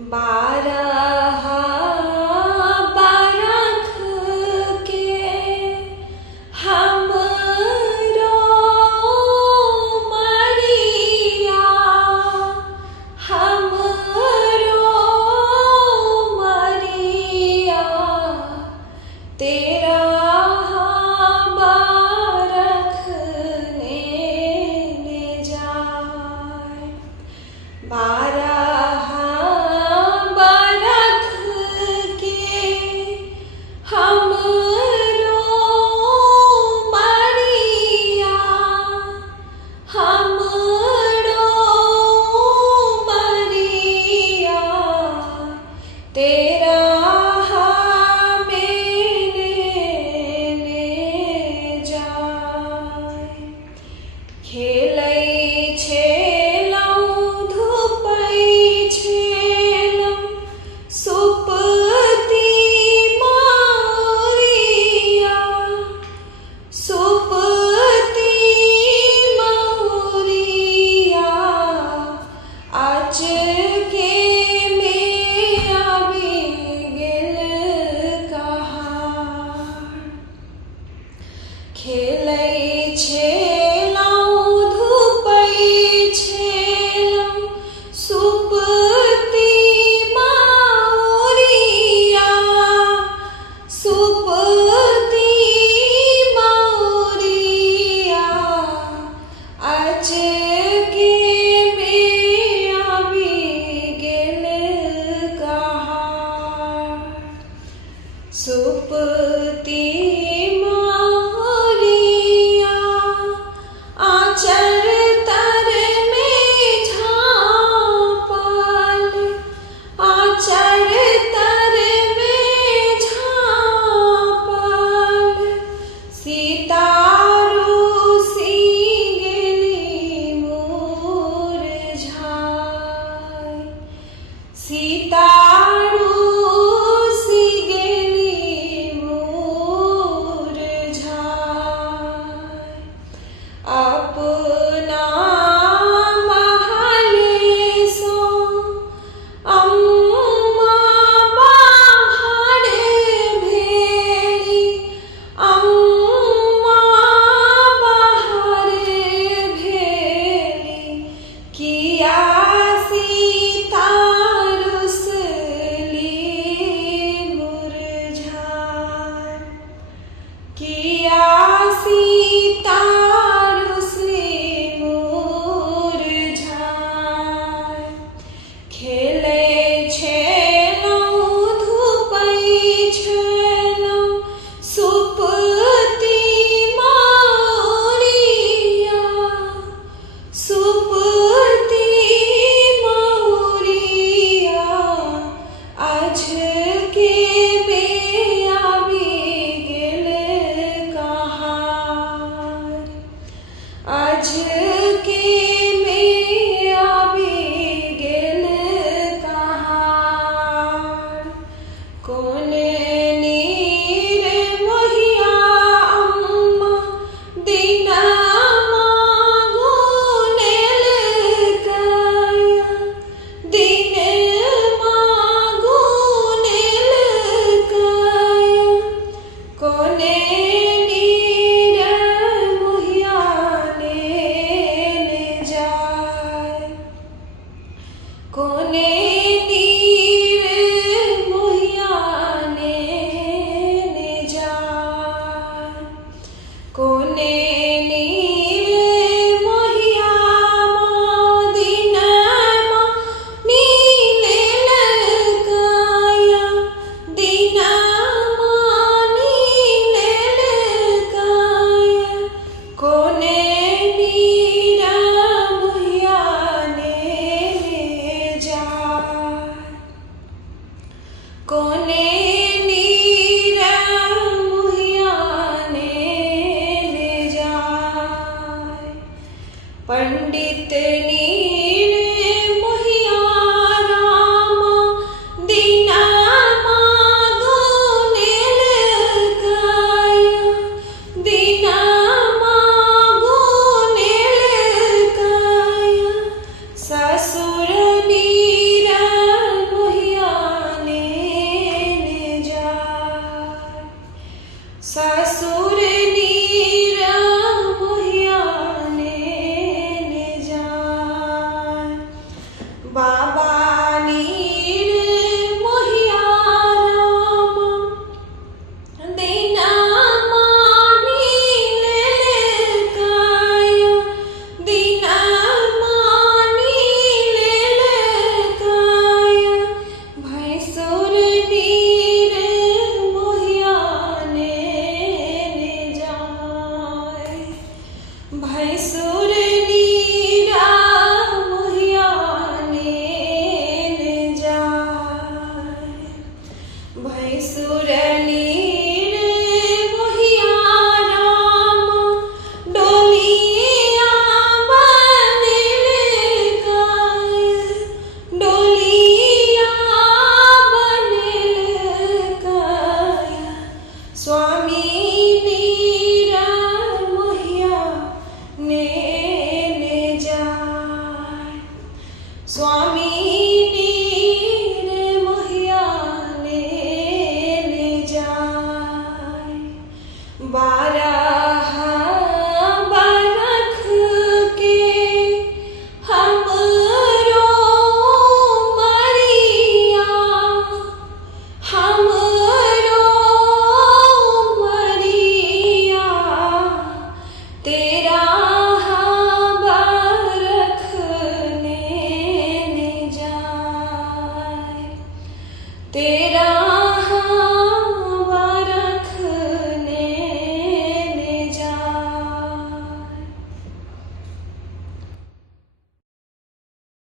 बारह बरख के हमरो मरिया तेरा बरख ने जाए। बारह बरख के हमरो मरिया तेरा खेलै छेलौं धुपै छेलौं सुपती मौरिया अचके में आबि गेल कहार। खेलै छेलौं धुपै छेलौं सुपती मौरिया अचके में आबि गेल कहार। सुपती आचर तर में झाँपल आचर तर में झाँपल सितारू सी गेली मुरझाय। सितारू सी गेली मुरझाय। अपना महले सो अम्मा बाहर भेली अम्मा बाहर भेली किया सितारू सली मुरझाय। किया सितारू मुरझाय। खेलै छेलौं धुपै छेलौं सुपती मौरिया अचके में आबि गेल कहार। अचके में आबि गेल बाबा नीर मोहिया राम दीना मानी ललकाया दीना मानी ललकाया भैंसुर नीर मोहिया ने जाए भैंसुर नीरा मोहिया ने जाए भैंसुर नीर मोहिया राम डोलिया बनल काय डोलिया बनल काय स्वामी नीरा मोहिया ने जाए स्वामी